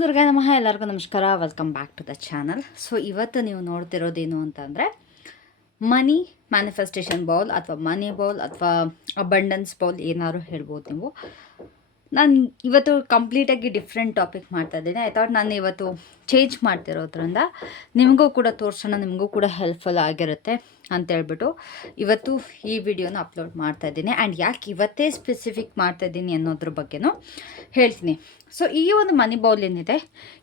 ದುರ್ಗಾ ನಮಃ. ಎಲ್ಲರಿಗೂ ನಮಸ್ಕಾರ. Welcome back to the channel. So ಇವತ್ತು ನೀವು ನೋಡ್ತಿರೋದೇನು ಅಂತಂದರೆ ಮನಿ ಮ್ಯಾನಿಫೆಸ್ಟೇಷನ್ ಬೌಲ್ ಅಥವಾ ಮನಿ ಬೌಲ್ ಅಥವಾ ಅಬಂಡೆನ್ಸ್ ಬೌಲ್ ಏನಾದ್ರು ಹೇಳ್ಬೋದು ನೀವು. ನಾನು ಇವತ್ತು ಕಂಪ್ಲೀಟಾಗಿ ಡಿಫ್ರೆಂಟ್ ಟಾಪಿಕ್ ಮಾಡ್ತಾ ಇದ್ದೀನಿ. ಐ ಥಾಟ್ ನಾನು ಇವತ್ತು ಚೇಂಜ್ ಮಾಡ್ತಿರೋದ್ರಿಂದ ನಿಮಗೂ ಕೂಡ ತೋರಿಸೋಣ, ನಿಮಗೂ ಕೂಡ ಹೆಲ್ಪ್ಫುಲ್ ಆಗಿರುತ್ತೆ ಅಂತೇಳ್ಬಿಟ್ಟು ಇವತ್ತು ಈ ವಿಡಿಯೋನ ಅಪ್ಲೋಡ್ ಮಾಡ್ತಾ ಇದ್ದೀನಿ. ಆ್ಯಂಡ್ ಯಾಕೆ ಇವತ್ತೇ ಸ್ಪೆಸಿಫಿಕ್ ಮಾಡ್ತಾ ಇದ್ದೀನಿ ಅನ್ನೋದ್ರ ಬಗ್ಗೆನೂ ಹೇಳ್ತೀನಿ. ಸೊ ಈ ಒಂದು ಮನಿ ಬೌಲ್ ಏನಿದೆ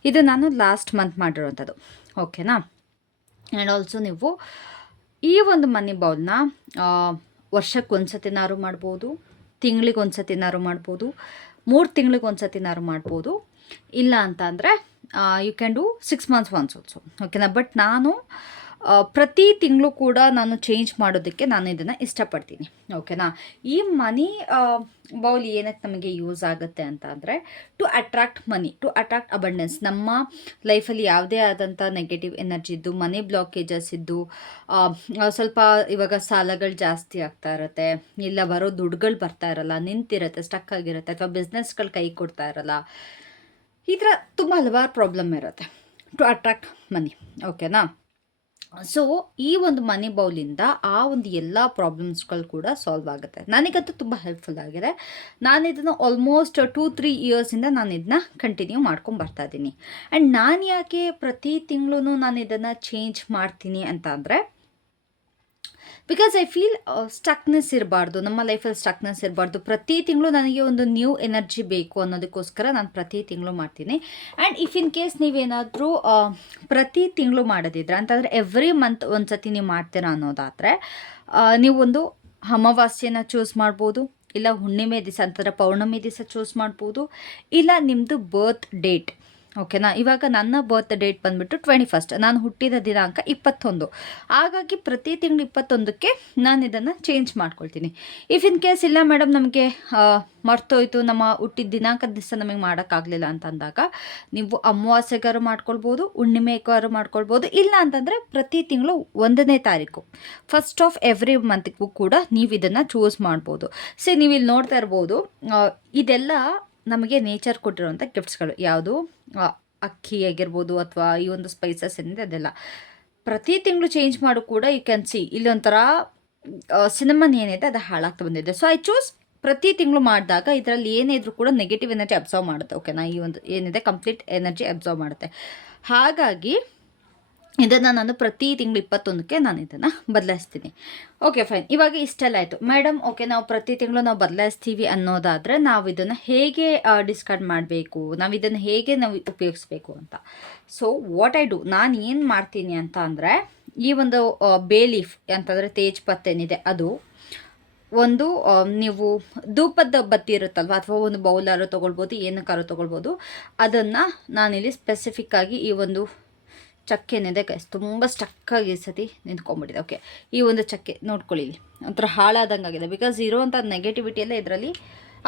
ಇದು ನಾನು ಲಾಸ್ಟ್ ಮಂತ್ ಮಾಡಿರೋವಂಥದ್ದು, ಓಕೆನಾ. ಆ್ಯಂಡ್ ಆಲ್ಸೋ ನೀವು ಈ ಒಂದು ಮನಿ ಬೌಲ್ನ ವರ್ಷಕ್ಕೆ ಒಂದು ಸತಿನಾರು ಮಾಡ್ಬೋದು, ತಿಂಗಳಿಗೆ ಒಂದು ಸತಿನಾರು ಮಾಡ್ಬೋದು, 3 ತಿಂಗಳಿಗೆ ಒಂದು ಸತಿನಾರು ಮಾಡ್ಬೋದು. ಇಲ್ಲ ಅಂತ ಅಂದರೆ you can do 6 months once also, ಓಕೆನಾ. ಬಟ್ ನಾನು ಪ್ರತಿ ತಿಂಗಳು ಕೂಡ ನಾನು ಚೇಂಜ್ ಮಾಡೋದಕ್ಕೆ ನಾನು ಇದನ್ನು ಇಷ್ಟಪಡ್ತೀನಿ, ಓಕೆನಾ. ಈ ಮನಿ ಬೌಲ್ ಏನಕ್ಕೆ ನಮಗೆ ಯೂಸ್ ಆಗುತ್ತೆ ಅಂತ ಅಂದರೆ to attract money, to attract abundance. ನಮ್ಮ ಲೈಫಲ್ಲಿ ಯಾವುದೇ ಆದಂಥ ನೆಗೆಟಿವ್ ಎನರ್ಜಿ ಇದ್ದು, ಮನಿ ಬ್ಲಾಕೇಜಸ್ ಇದ್ದು, ಸ್ವಲ್ಪ ಇವಾಗ ಸಾಲಗಳು ಜಾಸ್ತಿ ಆಗ್ತಾ ಇರುತ್ತೆ, ಇಲ್ಲ ಬರೋ ದುಡ್ಡುಗಳು ಬರ್ತಾ ಇರಲ್ಲ, ನಿಂತಿರುತ್ತೆ, ಸ್ಟಕ್ ಆಗಿರುತ್ತೆ, ಅಥವಾ ಬಿಸ್ನೆಸ್ಗಳು ಕೈ ಕೊಡ್ತಾ ಇರಲ್ಲ, ಈ ಥರ ತುಂಬ ಹಲವಾರು ಪ್ರಾಬ್ಲಮ್ ಇರುತ್ತೆ ಟು ಅಟ್ರಾಕ್ಟ್ ಮನಿ, ಓಕೆನಾ. ಸೊ ಈ ಒಂದು ಮನಿ ಬೌಲಿಂದ ಆ ಒಂದು ಎಲ್ಲ ಪ್ರಾಬ್ಲಮ್ಸ್ಗಳು ಕೂಡ ಸಾಲ್ವ್ ಆಗುತ್ತೆ. ನನಗಂತೂ ತುಂಬ ಹೆಲ್ಪ್ಫುಲ್ ಆಗಿದೆ. ನಾನು ಇದನ್ನು ಆಲ್ಮೋಸ್ಟ್ 2-3 ಇಯರ್ಸಿಂದ ನಾನು ಇದನ್ನ ಕಂಟಿನ್ಯೂ ಮಾಡ್ಕೊಂಡು ಬರ್ತಾ ಇದ್ದೀನಿ. ಆ್ಯಂಡ್ ನಾನು ಯಾಕೆ ಪ್ರತಿ ತಿಂಗಳು ನಾನು ಇದನ್ನು ಚೇಂಜ್ ಮಾಡ್ತೀನಿ ಅಂತ ಅಂದರೆ, ಬಿಕಾಸ್ ಐ ಫೀಲ್ ಸ್ಟಕ್ನೆಸ್ ಇರಬಾರ್ದು, ನಮ್ಮ ಲೈಫಲ್ಲಿ ಸ್ಟಕ್ನೆಸ್ ಇರಬಾರ್ದು. ಪ್ರತಿ ತಿಂಗಳು ನನಗೆ ಒಂದು ನ್ಯೂ ಎನರ್ಜಿ ಬೇಕು ಅನ್ನೋದಕ್ಕೋಸ್ಕರ ನಾನು ಪ್ರತಿ ತಿಂಗಳು ಮಾಡ್ತೀನಿ. ಆ್ಯಂಡ್ ಇಫ್ ಇನ್ ಕೇಸ್ ನೀವೇನಾದರೂ ಪ್ರತಿ ತಿಂಗಳು ಮಾಡೋದಿದ್ರೆ ಅಂತಂದರೆ ಎವ್ರಿ ಮಂತ್ ಒಂದು ಸತಿ ನೀವು ಮಾಡ್ತೀರಾ ಅನ್ನೋದಾದರೆ ನೀವು ಒಂದು ಅಮಾವಾಸ್ಯೆನ ಚೂಸ್ ಮಾಡ್ಬೋದು, ಇಲ್ಲ ಹುಣ್ಣಿಮೆ ದಿವಸ ಅಂತಂದರೆ ಪೌರ್ಣಮಿ ದಿವಸ ಚೂಸ್ ಮಾಡ್ಬೋದು, ಇಲ್ಲ ನಿಮ್ಮದು ಬರ್ತ್ ಡೇಟ್, ಓಕೆನಾ. ಇವಾಗ ನನ್ನ ಬರ್ತ್ ಡೇಟ್ ಬಂದುಬಿಟ್ಟು 21st, ನಾನು ಹುಟ್ಟಿದ ದಿನಾಂಕ 21. ಹಾಗಾಗಿ ಪ್ರತಿ ತಿಂಗಳು 21ಕ್ಕೆ ನಾನು ಇದನ್ನು ಚೇಂಜ್ ಮಾಡ್ಕೊಳ್ತೀನಿ. ಇಫ್ ಇನ್ ಕೇಸ್ ಇಲ್ಲ ಮೇಡಮ್ ನಮಗೆ ಮರ್ತೋಯ್ತು, ನಮ್ಮ ಹುಟ್ಟಿದ ದಿನಾಂಕದ ದಿವಸ ನಮಗೆ ಮಾಡೋಕ್ಕಾಗಲಿಲ್ಲ ಅಂತಂದಾಗ ನೀವು ಅಮಾವಾಸ್ಯೆಗಾರು ಮಾಡ್ಕೊಳ್ಬೋದು, ಹುಣ್ಣಿಮೆಗಾರು ಮಾಡ್ಕೊಳ್ಬೋದು, ಇಲ್ಲ ಅಂತಂದರೆ ಪ್ರತಿ ತಿಂಗಳು 1ನೇ ತಾರೀಕು ಫಸ್ಟ್ ಆಫ್ ಎವ್ರಿ ಮಂತ್ಗೂ ಕೂಡ ನೀವು ಇದನ್ನು ಚೂಸ್ ಮಾಡ್ಬೋದು. ಸೊ ನೀವು ಇಲ್ಲಿ ನೋಡ್ತಾ ಇರ್ಬೋದು, ಇದೆಲ್ಲ ನಮಗೆ ನೇಚರ್ ಕೊಟ್ಟಿರೋಂಥ ಗಿಫ್ಟ್ಸ್ಗಳು. ಯಾವುದು ಅಕ್ಕಿ ಆಗಿರ್ಬೋದು ಅಥವಾ ಈ ಒಂದು ಸ್ಪೈಸಸ್ ಏನಿದೆ ಅದೆಲ್ಲ ಪ್ರತಿ ತಿಂಗಳು ಚೇಂಜ್ ಮಾಡು ಕೂಡ ಯು ಕ್ಯಾನ್ ಸಿ ಇಲ್ಲಿ ಒಂಥರ ಸಿನಮನ್ ಏನಿದೆ ಅದು ಹಾಳಾಗ್ತಾ ಬಂದಿದೆ. ಸೊ ಐ ಚೂಸ್ ಪ್ರತಿ ತಿಂಗಳು ಮಾಡಿದಾಗ ಇದರಲ್ಲಿ ಏನೇ ಇದ್ರೂ ಕೂಡ ನೆಗೆಟಿವ್ ಎನರ್ಜಿ ಅಬ್ಸರ್ವ್ ಮಾಡುತ್ತೆ, ಓಕೆನಾ. ಈ ಒಂದು ಏನಿದೆ ಕಂಪ್ಲೀಟ್ ಎನರ್ಜಿ ಅಬ್ಸರ್ವ್ ಮಾಡುತ್ತೆ. ಹಾಗಾಗಿ ಇದನ್ನು ನಾನು ಪ್ರತಿ ತಿಂಗಳು 21ಕ್ಕೆ ನಾನು ಇದನ್ನು ಬದಲಾಯಿಸ್ತೀನಿ. ಓಕೆ ಫೈನ್, ಇವಾಗ ಇಷ್ಟೆಲ್ಲ ಆಯಿತು ಮೇಡಮ್. ಓಕೆ, ನಾವು ಪ್ರತಿ ತಿಂಗಳು ನಾವು ಬದಲಾಯಿಸ್ತೀವಿ ಅನ್ನೋದಾದರೆ ನಾವು ಇದನ್ನು ಹೇಗೆ ಡಿಸ್ಕಾರ್ಡ್ ಮಾಡಬೇಕು, ನಾವು ಇದನ್ನು ಹೇಗೆ ನಾವು ಉಪಯೋಗಿಸ್ಬೇಕು ಅಂತ. ಸೊ ವಾಟ್ ಐ ಡು, ನಾನು ಏನು ಮಾಡ್ತೀನಿ ಅಂತ ಅಂದರೆ, ಈ ಒಂದು ಬೇ ಲೀಫ್ ಅಂತಂದರೆ ತೇಜ್ಪತ್ ಏನಿದೆ ಅದು ಒಂದು ನೀವು ಧೂಪದ ಬತ್ತಿ ಇರುತ್ತಲ್ವ, ಅಥವಾ ಒಂದು ಬೌಲಾರು ತೊಗೊಳ್ಬೋದು, ಏನಕ್ಕಾರು ತೊಗೊಳ್ಬೋದು. ಅದನ್ನು ನಾನಿಲ್ಲಿ ಸ್ಪೆಸಿಫಿಕ್ಕಾಗಿ ಈ ಒಂದು ಚಕ್ಕೆ ಏನಿದೆ ಗೈಸ್ ತುಂಬ ಸ್ಟಕ್ಕಾಗಿ ಸತಿ ನಿಂತ್ಕೊಂಡ್ಬಿಟ್ಟಿದೆ. ಓಕೆ, ಈ ಒಂದು ಚಕ್ಕೆ ನೋಡ್ಕೊಳ್ಳಿ, ಒಂಥರ ಹಾಳಾದಂಗೆ ಆಗಿದೆ. ಬಿಕಾಸ್ ಇರೋವಂಥ ನೆಗೆಟಿವಿಟಿ ಎಲ್ಲ ಇದರಲ್ಲಿ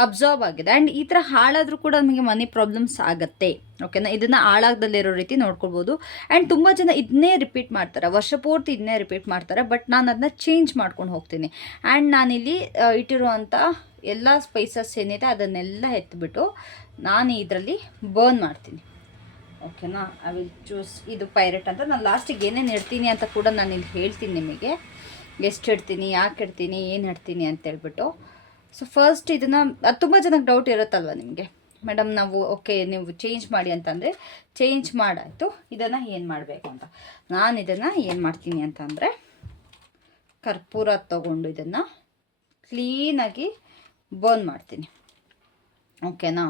ಅಬ್ಸರ್ವ್ ಆಗಿದೆ. ಆ್ಯಂಡ್ ಈ ಥರ ಹಾಳಾದರೂ ಕೂಡ ನಮಗೆ ಮನಿ ಪ್ರಾಬ್ಲಮ್ಸ್ ಆಗುತ್ತೆ, ಓಕೆನಾ. ಇದನ್ನು ಹಾಳಾಗ್ದಲ್ಲಿರೋ ರೀತಿ ನೋಡ್ಕೊಳ್ಬೋದು. ಆ್ಯಂಡ್ ತುಂಬ ಜನ ಇದನ್ನೇ ರಿಪೀಟ್ ಮಾಡ್ತಾರೆ, ವರ್ಷ ಪೂರ್ತಿ ಇದನ್ನೇ ರಿಪೀಟ್ ಮಾಡ್ತಾರೆ. ಬಟ್ ನಾನು ಅದನ್ನ ಚೇಂಜ್ ಮಾಡ್ಕೊಂಡು ಹೋಗ್ತೀನಿ. ಆ್ಯಂಡ್ ನಾನಿಲ್ಲಿ ಇಟ್ಟಿರುವಂಥ ಎಲ್ಲ ಸ್ಪೈಸಸ್ ಏನಿದೆ ಅದನ್ನೆಲ್ಲ ಎತ್ತಿಬಿಟ್ಟು ನಾನು ಇದರಲ್ಲಿ ಬರ್ನ್ ಮಾಡ್ತೀನಿ, ಓಕೆನಾ. ಐ ವಿಲ್ ಚೂಸ್ ಇದು ಪೈರೆಟ್ ಅಂತ. ನಾನು ಲಾಸ್ಟಿಗೆ ಏನೇನು ಇಡ್ತೀನಿ ಅಂತ ಕೂಡ ನಾನು ಇಲ್ಲಿ ಹೇಳ್ತೀನಿ ನಿಮಗೆ, ಎಷ್ಟು ಇಡ್ತೀನಿ, ಯಾಕೆ ಇಡ್ತೀನಿ, ಏನು ಇಡ್ತೀನಿ ಅಂತೇಳ್ಬಿಟ್ಟು. ಸೊ ಫಸ್ಟ್ ಇದನ್ನು, ಅದು ತುಂಬ ಜನಕ್ಕೆ ಡೌಟ್ ಇರುತ್ತಲ್ವ ನಿಮಗೆ, ಮೇಡಮ್ ನಾವು ಓಕೆ ನೀವು ಚೇಂಜ್ ಮಾಡಿ ಅಂತಂದರೆ ಚೇಂಜ್ ಮಾಡಾಯಿತು, ಇದನ್ನು ಏನು ಮಾಡಬೇಕು ಅಂತ. ನಾನು ಇದನ್ನು ಏನು ಮಾಡ್ತೀನಿ ಅಂತಂದರೆ ಕರ್ಪೂರ ತೊಗೊಂಡು ಇದನ್ನು ಕ್ಲೀನಾಗಿ ಬರ್ನ್ ಮಾಡ್ತೀನಿ, ಓಕೆನಾ.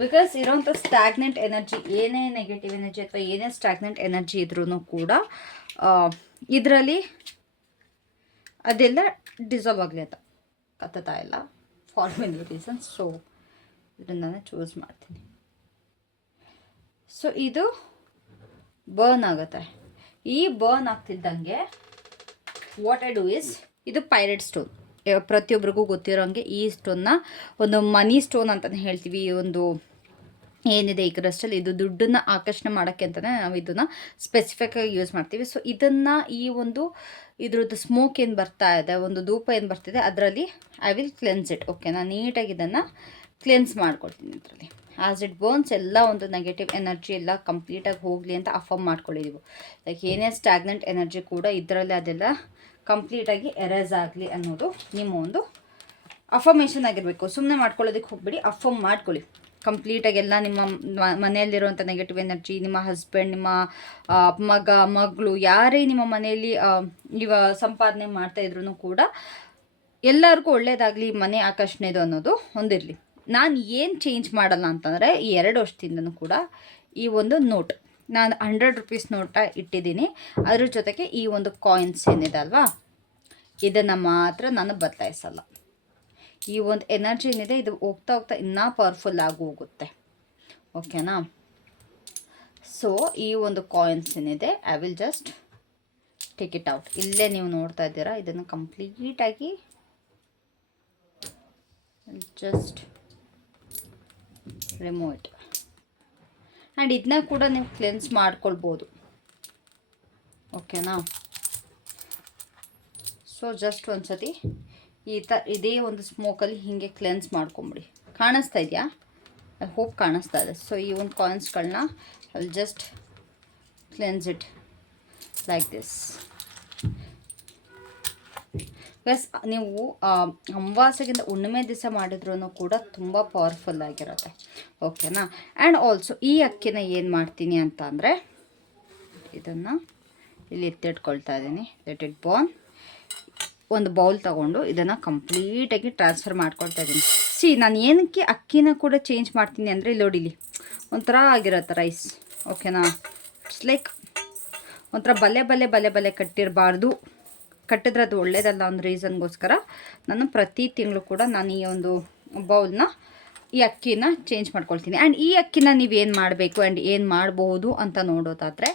ಬಿಕಾಸ್ ಇರೋಂಥ ಸ್ಟ್ಯಾಗ್ನೆಂಟ್ ಎನರ್ಜಿ, ಏನೇ ನೆಗೆಟಿವ್ ಎನರ್ಜಿ ಅಥವಾ ಏನೇ ಸ್ಟ್ಯಾಗ್ನೆಂಟ್ ಎನರ್ಜಿ ಇದ್ರೂ ಕೂಡ ಇದರಲ್ಲಿ ಅದೆಲ್ಲ ಡಿಸಾಲ್ವ್ ಆಗಲಿ ಅಂತ ಕತ್ತಾ ಇಲ್ಲ, ಫಾರ್ ಮೆನಿ ರೀಸನ್ಸ್. ಸೊ ಇದನ್ನು ನಾನು ಚೂಸ್ ಮಾಡ್ತೀನಿ. ಸೊ ಇದು ಬರ್ನ್ ಆಗುತ್ತೆ. ಈ ಬರ್ನ್ ಆಗ್ತಿದ್ದಂಗೆ ವಾಟ್ ಐ ಡೂ ಇಸ್, ಇದು ಪೈರೆಟ್ ಸ್ಟೋನ್, ಪ್ರತಿಯೊಬ್ಬರಿಗೂ ಗೊತ್ತಿರೋಂಗೆ ಈ ಸ್ಟೋನ್ನ ಒಂದು ಮನಿ ಸ್ಟೋನ್ ಅಂತಲೇ ಹೇಳ್ತೀವಿ. ಈ ಒಂದು ಏನಿದೆ ಈ ಕ್ರಿಸ್ಟಲ್, ಇದು ದುಡ್ಡನ್ನು ಆಕರ್ಷಣೆ ಮಾಡೋಕ್ಕೆ ಅಂತಲೇ ನಾವು ಇದನ್ನು ಸ್ಪೆಸಿಫಿಕ್ಕಾಗಿ ಯೂಸ್ ಮಾಡ್ತೀವಿ. ಸೊ ಇದನ್ನು ಈ ಒಂದು ಇದ್ರದ್ದು ಸ್ಮೋಕ್ ಏನು ಬರ್ತಾ ಇದೆ, ಒಂದು ಧೂಪ ಏನು ಬರ್ತಿದೆ, ಅದರಲ್ಲಿ I will cleanse it, okay. ನಾನು ನೀಟಾಗಿ ಇದನ್ನು ಕ್ಲೆನ್ಸ್ ಮಾಡ್ಕೊಳ್ತೀನಿ ಇದರಲ್ಲಿ. ಆ್ಯಸ್ ಇಟ್ ಬೋನ್ಸ್ ಎಲ್ಲ ಒಂದು ನೆಗೆಟಿವ್ ಎನರ್ಜಿ ಎಲ್ಲ ಕಂಪ್ಲೀಟಾಗಿ ಹೋಗಲಿ ಅಂತ ಅಫರ್ಮ್ ಮಾಡ್ಕೊಳ್ಳಿದ್ದೀವಿ. ಲೈಕ್ ಏನೇ ಸ್ಟ್ಯಾಗ್ನೆಂಟ್ ಎನರ್ಜಿ ಕೂಡ ಇದರಲ್ಲಿ ಅದೆಲ್ಲ ಕಂಪ್ಲೀಟಾಗಿ ಎರೇಸ್ ಆಗಲಿ ಅನ್ನೋದು ನಿಮ್ಮ ಒಂದು ಅಫರ್ಮೇಷನ್ ಆಗಿರಬೇಕು. ಸುಮ್ಮನೆ ಮಾಡ್ಕೊಳ್ಳೋದಕ್ಕೆ ಹೋಗ್ಬಿಡಿ, ಅಫರ್ಮ್ ಮಾಡ್ಕೊಳ್ಳಿ ಕಂಪ್ಲೀಟಾಗಿ ಎಲ್ಲ ನಿಮ್ಮ ಮನೆಯಲ್ಲಿರುವಂಥ ನೆಗೆಟಿವ್ ಎನರ್ಜಿ, ನಿಮ್ಮ ಹಸ್ಬೆಂಡ್, ನಿಮ್ಮ ಮಗ ಮಗಳು ಯಾರೇ ನಿಮ್ಮ ಮನೆಯಲ್ಲಿ ಇವ ಸಂಪಾದನೆ ಮಾಡ್ತಾಯಿದ್ರು ಕೂಡ ಎಲ್ಲರಿಗೂ ಒಳ್ಳೇದಾಗಲಿ, ಮನೆ ಆಕರ್ಷಣೆದು ಅನ್ನೋದು ಹೊಂದಿರಲಿ. ನಾನು ಏನು ಚೇಂಜ್ ಮಾಡಲ್ಲ ಅಂತಂದರೆ ಈ 2 ವರ್ಷದಿಂದನೂ ಕೂಡ ಈ ಒಂದು ನೋಟ್ ನಾನು 100 ರೂಪೀಸ್ ನೋಟ ಇಟ್ಟಿದ್ದೀನಿ. ಅದ್ರ ಜೊತೆಗೆ ಈ ಒಂದು ಕಾಯಿನ್ಸ್ ಏನಿದೆ ಅಲ್ವಾ, ಇದನ್ನು ಮಾತ್ರ ನಾನು ಬದಲಾಯಿಸಲ್ಲ. ಈ ಒಂದು ಎನರ್ಜಿ ಏನಿದೆ ಇದು ಹೋಗ್ತಾ ಹೋಗ್ತಾ ಇನ್ನೂ ಪವರ್ಫುಲ್ ಆಗಿ ಹೋಗುತ್ತೆ. ಓಕೆನಾ? ಸೊ ಈ ಒಂದು ಕಾಯಿನ್ಸ್ ಏನಿದೆ I will just take it out. ಇಲ್ಲೇ ನೀವು ನೋಡ್ತಾ ಇದ್ದೀರಾ, ಇದನ್ನು ಕಂಪ್ಲೀಟಾಗಿ ಜಸ್ಟ್ ರಿಮೂವ್ ಇಟ್. ಆ್ಯಂಡ್ ಇದನ್ನ ಕೂಡ ನೀವು ಕ್ಲೆನ್ಸ್ ಮಾಡ್ಕೊಳ್ಬೋದು. ಓಕೆನಾ? ಸೊ ಜಸ್ಟ್ ಒಂದ್ಸತಿ ಇದೇ ಒಂದು ಸ್ಮೋಕಲ್ಲಿ ಹೀಗೆ ಕ್ಲೆನ್ಸ್ ಮಾಡ್ಕೊಂಬಿಡಿ. ಕಾಣಿಸ್ತಾ ಇದೆಯಾ? ಐ ಹೋಪ್ ಕಾಣಿಸ್ತಾ ಇದೆ. ಸೊ ಈ ಒಂದು ಕಾಯಿನ್ಸ್ಗಳನ್ನ I will just cleanse it like this. Plus ನೀವು ಅಮಾವಾಸ್ಯೆಗಿಂತ ಹುಣ್ಣಿಮೆ ದಿವಸ ಮಾಡಿದ್ರೂ ಕೂಡ ತುಂಬ ಪವರ್ಫುಲ್ ಆಗಿರುತ್ತೆ. ಓಕೆನಾ? ಆ್ಯಂಡ್ ಆಲ್ಸೋ ಈ ಅಕ್ಕಿನ ಏನು ಮಾಡ್ತೀನಿ ಅಂತ ಅಂದರೆ ಇದನ್ನು ಇಲ್ಲಿ ಎತ್ತಿಟ್ಕೊಳ್ತಾ ಇದ್ದೀನಿ. Let it born. ಒಂದು ಬೌಲ್ ತೊಗೊಂಡು ಇದನ್ನು ಕಂಪ್ಲೀಟಾಗಿ ಟ್ರಾನ್ಸ್ಫರ್ ಮಾಡ್ಕೊಳ್ತಾ ಇದ್ದೀನಿ. ನಾನು ಏನಕ್ಕೆ ಅಕ್ಕಿನ ಕೂಡ ಚೇಂಜ್ ಮಾಡ್ತೀನಿ ಅಂದರೆ ಇಲ್ಲಿ ನೋಡಿಲಿ ಒಂಥರ ಆಗಿರುತ್ತೆ ರೈಸ್. ಓಕೆನಾ? ಇಟ್ಸ್ ಲೈಕ್ ಒಂಥರ ಬಲೆ ಕಟ್ಟಿರಬಾರ್ದು. ಕಟ್ಟಿದ್ರೆ ಅದು ಒಳ್ಳೇದಲ್ಲ ಒಂದು ರೀಸನ್ಗೋಸ್ಕರ ನಾನು ಪ್ರತಿ ತಿಂಗಳು ಕೂಡ ನಾನು ಈ ಒಂದು ಬೌಲ್ನ ಈ ಅಕ್ಕಿನ ಚೇಂಜ್ ಮಾಡ್ಕೊಳ್ತೀನಿ. ಆ್ಯಂಡ್ ಈ ಅಕ್ಕಿನ ನೀವೇನು ಮಾಡಬೇಕು ಆ್ಯಂಡ್ ಏನು ಮಾಡಬಹುದು ಅಂತ ನೋಡೋದಾದರೆ